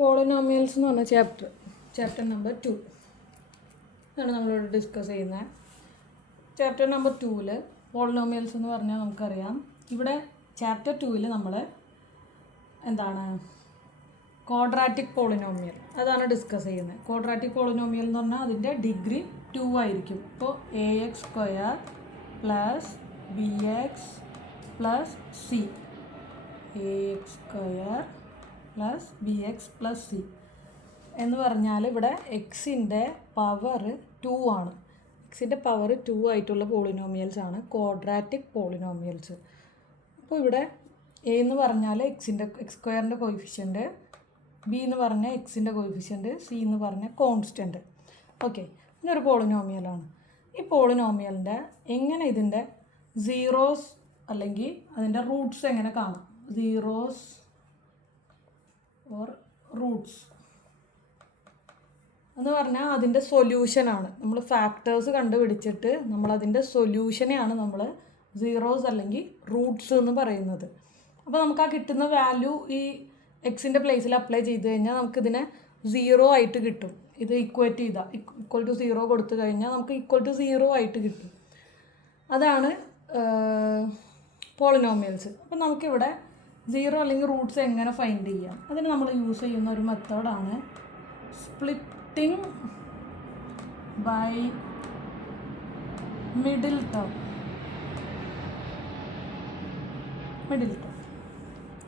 Polynomials എന്ന് പറഞ്ഞ chapter number 2 ആണ് നമ്മളിവിടെ ഡിസ്കസ് ചെയ്യുന്നത്. ചാപ്റ്റർ നമ്പർ 2-ൽ പോളിനോമിയൽസ് എന്ന് പറഞ്ഞാൽ നമുക്കറിയാം. ഇവിടെ ചാപ്റ്റർ 2-ൽ നമ്മൾ എന്താണ് ക്വാഡ്രാറ്റിക് പോളിനോമിയൽ അതാണ് ഡിസ്കസ് ചെയ്യുന്നത്. ക്വാഡ്രാറ്റിക് പോളിനോമിയൽ എന്ന് പറഞ്ഞാൽ അതിൻ്റെ ഡിഗ്രി 2 ആയിരിക്കും. ഇപ്പോൾ ax² plus bx plus c, ax² plus bx plus c എന്ന് പറഞ്ഞാൽ ഇവിടെ എക്സിൻ്റെ പവർ 2 ആണ്. എക്സിൻ്റെ പവർ 2 ആയിട്ടുള്ള പോളിനോമിയൽസ് ആണ് ക്വാഡ്രാറ്റിക് പോളിനോമിയൽസ്. അപ്പോൾ ഇവിടെ എ എന്ന് പറഞ്ഞാൽ എക്സ്² കോയിഫിഷ്യൻറ്റ്, ബി എന്ന് പറഞ്ഞാൽ എക്സിൻ്റെ കോയിഫിഷ്യൻറ്റ്, സി എന്ന് പറഞ്ഞാൽ കോൺസ്റ്റൻറ്റ്. ഓക്കെ, ഇതൊരു പോളിനോമിയലാണ്. ഈ പോളിനോമിയലിൻ്റെ എങ്ങനെ ഇതിൻ്റെ സീറോസ് അല്ലെങ്കിൽ അതിൻ്റെ റൂട്ട്സ് എങ്ങനെ കാണാം, സീറോസ് ഓർ റൂട്ട്സ് എന്ന് പറഞ്ഞാൽ അതിൻ്റെ സൊല്യൂഷനാണ്. നമ്മൾ ഫാക്ടേഴ്സ് കണ്ടുപിടിച്ചിട്ട് നമ്മളതിൻ്റെ സൊല്യൂഷനെയാണ് നമ്മൾ സീറോസ് അല്ലെങ്കിൽ റൂട്ട്സ് എന്ന് പറയുന്നത്. അപ്പോൾ നമുക്ക് ആ കിട്ടുന്ന വാല്യൂ ഈ എക്സിൻ്റെ പ്ലേസിൽ അപ്ലൈ ചെയ്ത് കഴിഞ്ഞാൽ നമുക്കിതിനെ 0 ആയിട്ട് കിട്ടും. ഇത് ഇക്വേറ്റ് ചെയ്താൽ ഈക്വൽ ടു 0 കൊടുത്തു കഴിഞ്ഞാൽ നമുക്ക് ഈക്വൽ ടു 0 ആയിട്ട് കിട്ടും. അതാണ് പോളിനോമിയൽസ്. അപ്പോൾ നമുക്കിവിടെ 0 അല്ലെങ്കിൽ റൂട്ട്സ് എങ്ങനെ ഫൈൻഡ് ചെയ്യാം, അതിന് നമ്മൾ യൂസ് ചെയ്യുന്ന ഒരു മെത്തേഡാണ് സ്പ്ലിറ്റിംഗ് ബൈ മിഡിൽ ടേം.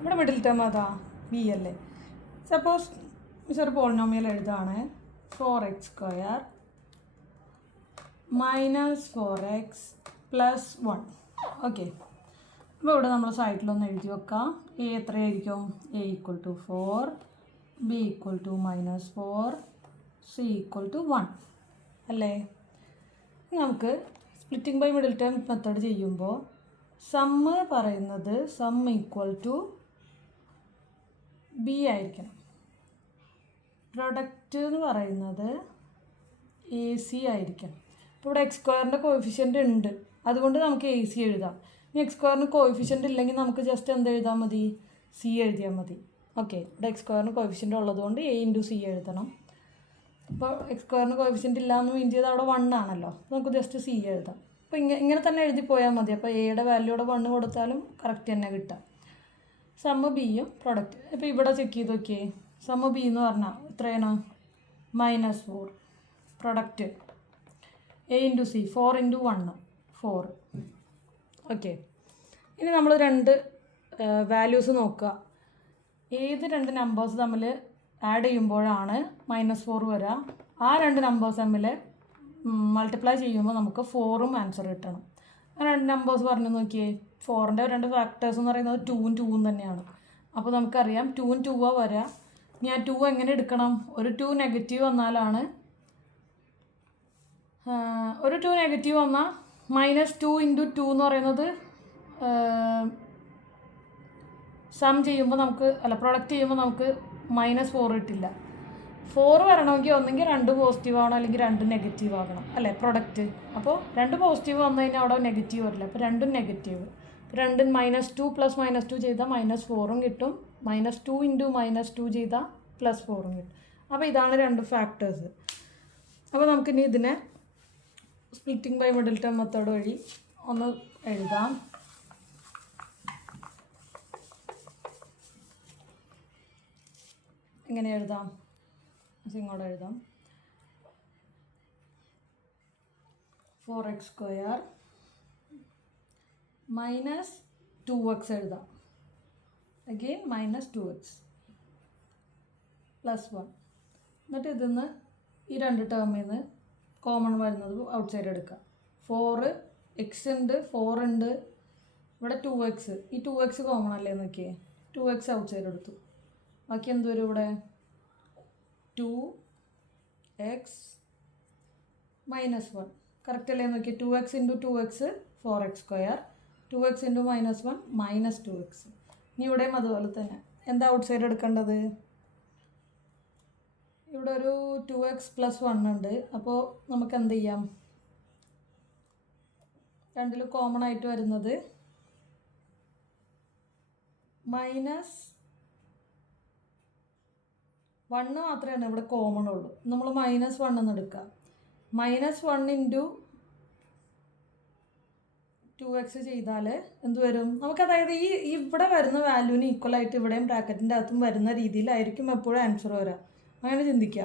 ഇവിടെ മിഡിൽ ടേം അതാ ബി അല്ലേ. സപ്പോസ് ഒരു പോളിനോമിയൽ എഴുതാണ് 4x² minus 4x plus 1. Okay, അപ്പോൾ ഇവിടെ നമ്മൾ സൈഡിലൊന്ന് എഴുതി വെക്കാം. എ എത്രയായിരിക്കും, A equal to 4, B equal to -4, C equal to 1 അല്ലേ. നമുക്ക് splitting by middle term method ചെയ്യുമ്പോൾ സമ്മ് പറയുന്നത് സം ഈക്വൽ ടു ബി ആയിരിക്കണം. പ്രൊഡക്റ്റ് എന്ന് പറയുന്നത് എ സി ആയിരിക്കണം. ഇപ്പോൾ ഇവിടെ x² കോയിഫിഷ്യൻ്റ് ഉണ്ട്, അതുകൊണ്ട് നമുക്ക് എ സി എഴുതാം. ഇനി x² കോയിഫിഷ്യൻ്റ് ഇല്ലെങ്കിൽ നമുക്ക് ജസ്റ്റ് എന്ത് എഴുതാൽ മതി, സി എഴുതിയാൽ മതി. ഓക്കെ, ഇവിടെ x² കോയിഫിഷ്യൻ്റ് ഉള്ളതുകൊണ്ട് a × c എഴുതണം. അപ്പോൾ x² കോയിഫിഷ്യൻ്റ് ഇല്ല എന്ന് മീൻ ചെയ്ത് അവിടെ 1 ആണല്ലോ, നമുക്ക് ജസ്റ്റ് സി എഴുതാം. അപ്പോൾ ഇങ്ങനെ തന്നെ എഴുതി പോയാൽ മതി. അപ്പോൾ എയുടെ വാല്യൂടെ 1 കൊടുത്താലും കറക്റ്റ് തന്നെ കിട്ടാം. സമ്മ് ബിയും പ്രൊഡക്റ്റ്. ഇപ്പോൾ ഇവിടെ ചെക്ക് ചെയ്ത് നോക്കിയേ, സമ്മ് ബി എന്ന് പറഞ്ഞാൽ എത്രയാണ്, -4, പ്രൊഡക്റ്റ് a × c 4 × 1 4. ഓക്കെ, ഇനി നമ്മൾ രണ്ട് വാല്യൂസ് നോക്കുക. ഏത് രണ്ട് നമ്പേഴ്സ് തമ്മിൽ ആഡ് ചെയ്യുമ്പോഴാണ് -4 വരിക, ആ രണ്ട് നമ്പേഴ്സ് തമ്മിൽ മൾട്ടിപ്ലൈ ചെയ്യുമ്പോൾ നമുക്ക് 4ഉം ആൻസർ കിട്ടണം. ആ രണ്ട് നമ്പേഴ്സ് പറഞ്ഞു നോക്കിയേ. 4ൻ്റെ രണ്ട് ഫാക്ടേഴ്സ് എന്ന് പറയുന്നത് 2ഉം 2ഉം തന്നെയാണ്. അപ്പോൾ നമുക്കറിയാം 2ഉം 2 വരിക. ഇനി ആ 2 എങ്ങനെ എടുക്കണം, ഒരു 2 നെഗറ്റീവ് വന്നാലാണ്, ഒരു 2 നെഗറ്റീവ് വന്നാൽ -2 × 2 എന്ന് പറയുന്നത് സം ചെയ്യുമ്പോൾ നമുക്ക് പ്രൊഡക്റ്റ് ചെയ്യുമ്പോൾ നമുക്ക് -4 കിട്ടില്ല. 4 വരണമെങ്കിൽ ഒന്നെങ്കിൽ 2 പോസിറ്റീവ് ആവണം അല്ലെങ്കിൽ 2 നെഗറ്റീവ് ആകണം അല്ലേ പ്രൊഡക്റ്റ്. അപ്പോൾ 2 പോസിറ്റീവ് വന്നു കഴിഞ്ഞാൽ അവിടെ നെഗറ്റീവ് വരില്ല, അപ്പോൾ 2ഉം നെഗറ്റീവ്. 2 -2 പ്ലസ് -2 ചെയ്താൽ -4ഉം കിട്ടും, -2 × -2 ചെയ്താൽ +4ഉം കിട്ടും. അപ്പോൾ ഇതാണ് രണ്ട് ഫാക്ടേഴ്സ്. അപ്പോൾ നമുക്കിനി ഇതിനെ splitting by middle term method വഴി ഒന്ന് എഴുതാം. എങ്ങനെ എഴുതാം, ഇങ്ങോട്ട് എഴുതാം. 4x² മൈനസ് 2x എഴുതാം. Again -2x plus 1. എന്നിട്ട് ഇതിന്ന് ഈ രണ്ട് ടേമിൽ നിന്ന് കോമൺ വരുന്നത് ഔട്ട് സൈഡ് എടുക്കുക. 4 എക്സ് ഉണ്ട്, 4 ഉണ്ട്, ഇവിടെ 2x, ഈ 2x കോമൺ അല്ലേ നോക്കിയേ. 2x ഔട്ട് സൈഡ് എടുത്തു. ബാക്കി എന്ത് വരും ഇവിടെ, 2x -1. കറക്റ്റ് അല്ലേ നോക്കിയേ. 2x × 2x 4x², 2x × -1 -2x. ഇനി ഇവിടെയും അതുപോലെ തന്നെ എന്താ ഔട്ട് സൈഡ് എടുക്കേണ്ടത്, ഇവിടെ ഒരു 2x + 1 ഉണ്ട്. അപ്പോൾ നമുക്ക് എന്ത് ചെയ്യാം, രണ്ടിലും കോമൺ ആയിട്ട് വരുന്നത് 1 മാത്രമേ ഇവിടെ കോമൺ ഉള്ളൂ. നമ്മൾ -1 എന്ന് എടുക്കുക. -1 ഇൻറ്റു 2x ചെയ്താൽ എന്ത് വരും നമുക്ക്? അതായത് ഇവിടെ വരുന്ന വാല്യൂവിന് ഈക്വലായിട്ട് ഇവിടെയും ബ്രാക്കറ്റിൻ്റെ അകത്തും വരുന്ന രീതിയിലായിരിക്കും എപ്പോഴും ആൻസർ വരിക. അങ്ങനെ ചിന്തിക്കുക.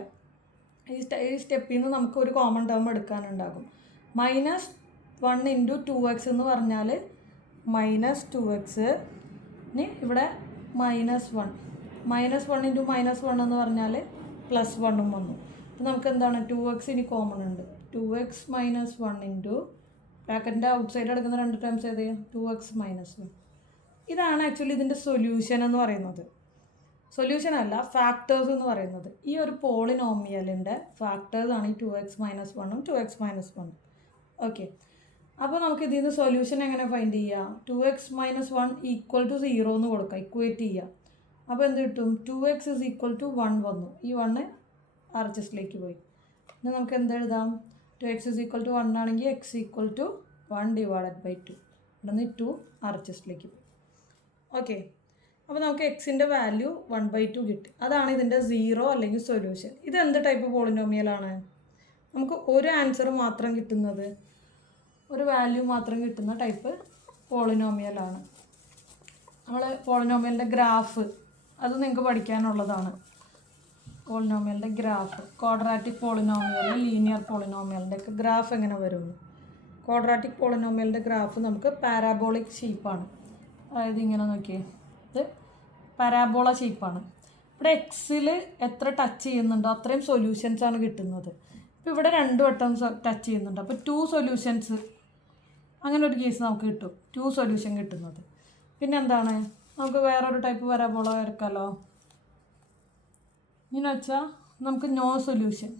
ഈ സ്റ്റെപ്പിൽ നിന്ന് നമുക്ക് ഒരു കോമൺ ടേം എടുക്കാനുണ്ടാകും. -1 ഇൻറ്റു 2x എന്ന് പറഞ്ഞാൽ -2x, ഇവിടെ -1. -1 ഇൻറ്റു -1 എന്ന് പറഞ്ഞാൽ +1 വന്നു. അപ്പോൾ നമുക്ക് എന്താണ്? 2x ഇനി കോമൺ ഉണ്ട്. 2x - 1 ഇൻറ്റു ബ്രാക്കറ്റിൻ്റെ ഔട്ട് സൈഡ് എടുക്കുന്ന 2 ടേംസ് ഏത്? 2x - 1. ഇതാണ് ആക്ച്വലി ഇതിൻ്റെ സൊല്യൂഷൻ എന്ന് പറയുന്നത്. സൊല്യൂഷൻ അല്ല, ഫാക്ടേഴ്സ് എന്ന് പറയുന്നത്. ഈ ഒരു പോളിനോമിയലിൻ്റെ ഫാക്ടേഴ്സാണ് ഈ 2x - 1ഉം 2x - 1. ഓക്കെ, അപ്പോൾ നമുക്ക് ഇതിൽ നിന്ന് സൊല്യൂഷൻ എങ്ങനെ ഫൈൻഡ് ചെയ്യുക? 2x - 1 = 0 എന്ന് കൊടുക്കുക, ഇക്വേറ്റ് ചെയ്യുക. അപ്പോൾ എന്ത് കിട്ടും? 2x = 1 വന്നു. ഈ 1 RHSലേക്ക് പോയി. ഇനി നമുക്ക് എന്തെഴുതാം? 2x = 1 ആണെങ്കിൽ x = 1 / 2. ഇവിടെ നിന്ന് 2 RHSലേക്ക് പോയി. ഓക്കെ, അപ്പോൾ നമുക്ക് എക്സിൻ്റെ വാല്യൂ 1/2 കിട്ടി. അതാണ് ഇതിൻ്റെ 0 അല്ലെങ്കിൽ സൊല്യൂഷൻ. ഇത് എന്ത് ടൈപ്പ് പോളിനോമിയലാണ്? നമുക്ക് ഒരു ആൻസർ മാത്രം കിട്ടുന്നത്, ഒരു വാല്യൂ മാത്രം കിട്ടുന്ന ടൈപ്പ് പോളിനോമിയലാണ്. നമ്മൾ പോളിനോമിയലിൻ്റെ ഗ്രാഫ് അത് നിങ്ങൾക്ക് പഠിക്കാനുള്ളതാണ്. പോളിനോമിയലിൻ്റെ ഗ്രാഫ്, ക്വാഡ്രാറ്റിക് പോളിനോമിയൽ, ലീനിയർ പോളിനോമിയലിൻ്റെ ഒക്കെ ഗ്രാഫ് എങ്ങനെ വരുന്നു? ക്വാഡ്രാറ്റിക് പോളിനോമിയലിൻ്റെ ഗ്രാഫ് നമുക്ക് പാരാബോളിക് ഷേപ്പാണ്. അതായത് ഇങ്ങനെ നോക്കിയേ, ഇത് പാരാബോള ഷേപ്പാണ്. ഇവിടെ എക്സിൽ എത്ര ടച്ച് ചെയ്യുന്നുണ്ടോ അത്രയും സൊല്യൂഷൻസാണ് കിട്ടുന്നത്. ഇപ്പോൾ ഇവിടെ 2 വട്ടം ടച്ച് ചെയ്യുന്നുണ്ട്. അപ്പോൾ 2 സൊല്യൂഷൻസ്, അങ്ങനെ ഒരു കേസ് നമുക്ക് കിട്ടും, 2 സൊല്യൂഷൻ കിട്ടുന്നത്. പിന്നെ എന്താണ്? നമുക്ക് വേറൊരു ടൈപ്പ് പാരാബോള വരക്കാമല്ലോ. ഇങ്ങനെ വെച്ചാൽ നമുക്ക് നോ സൊല്യൂഷൻ.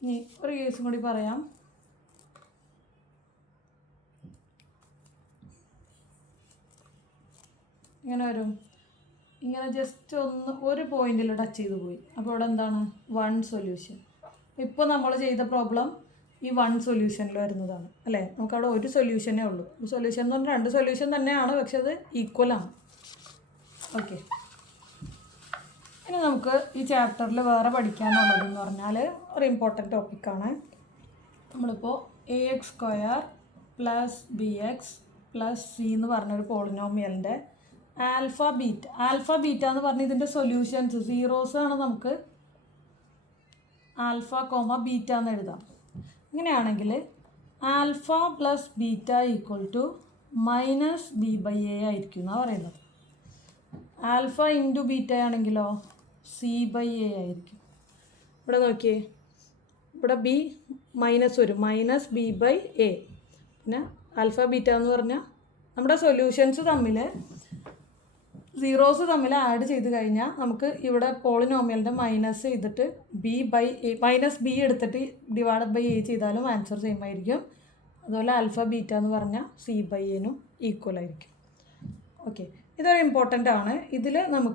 ഇനി ഒരു കേസും കൂടി പറയാം. ഇങ്ങനെ വരും, ഇങ്ങനെ ജസ്റ്റ് ഒരു പോയിന്റിൽ ടച്ച് ചെയ്ത് പോയി. അപ്പോൾ ഇവിടെ എന്താണ്? 1 സൊല്യൂഷൻ. ഇപ്പോൾ നമ്മൾ ചെയ്ത പ്രോബ്ലം ഈ 1 സൊല്യൂഷനിൽ വരുന്നതാണ് അല്ലേ? നമുക്കവിടെ ഒരു സൊല്യൂഷനേ ഉള്ളൂ. ഒരു സൊല്യൂഷൻ എന്ന് പറഞ്ഞാൽ 2 സൊല്യൂഷൻ തന്നെയാണ്, പക്ഷെ അത് ഈക്വലാണ്. ഓക്കെ, ഇനി നമുക്ക് ഈ ചാപ്റ്ററിൽ വേറെ പഠിക്കാനുള്ളതെന്ന് പറഞ്ഞാൽ ഒരു ഇമ്പോർട്ടൻറ്റ് ടോപ്പിക്കാണ്. നമ്മളിപ്പോൾ ax² + bx + c എന്ന് പറഞ്ഞൊരു പോളിനോമിയലിൻ്റെ ആൽഫ ബീറ്റ എന്ന് പറഞ്ഞ് ഇതിൻ്റെ സൊല്യൂഷൻസ് സീറോസ് ആണ്. നമുക്ക് ആൽഫ, ബീറ്റ എന്ന് എഴുതാം. ഇങ്ങനെയാണെങ്കിൽ ആൽഫ + ബീറ്റ = -b/a ആയിരിക്കും എന്നാണ് പറയുന്നത്. ആൽഫ ഇൻറ്റു ബീറ്റ ആണെങ്കിലോ c/a ആയിരിക്കും. ഇവിടെ നോക്കിയേ, ഇവിടെ b മൈനസ് വരും, -b/a. പിന്നെ ആൽഫ ബീറ്റ എന്ന് പറഞ്ഞാൽ നമ്മുടെ സൊല്യൂഷൻസ് തമ്മിൽ, സീറോസ് തമ്മിൽ ആഡ് ചെയ്ത് കഴിഞ്ഞാൽ നമുക്ക് ഇവിടെ പോളിനോമിയലിൻ്റെ മൈനസ് ചെയ്തിട്ട് -b എടുത്തിട്ട് /a ചെയ്താലും ആൻസർ സെയിം ആയിരിക്കും. അതുപോലെ ആൽഫ ബീറ്റ എന്ന് പറഞ്ഞാൽ c/a നും ഈക്വൽ ആയിരിക്കും. ഓക്കെ, ഇതൊരു ഇമ്പോർട്ടൻ്റ് ആണ്. ഇതിൽ നമുക്ക്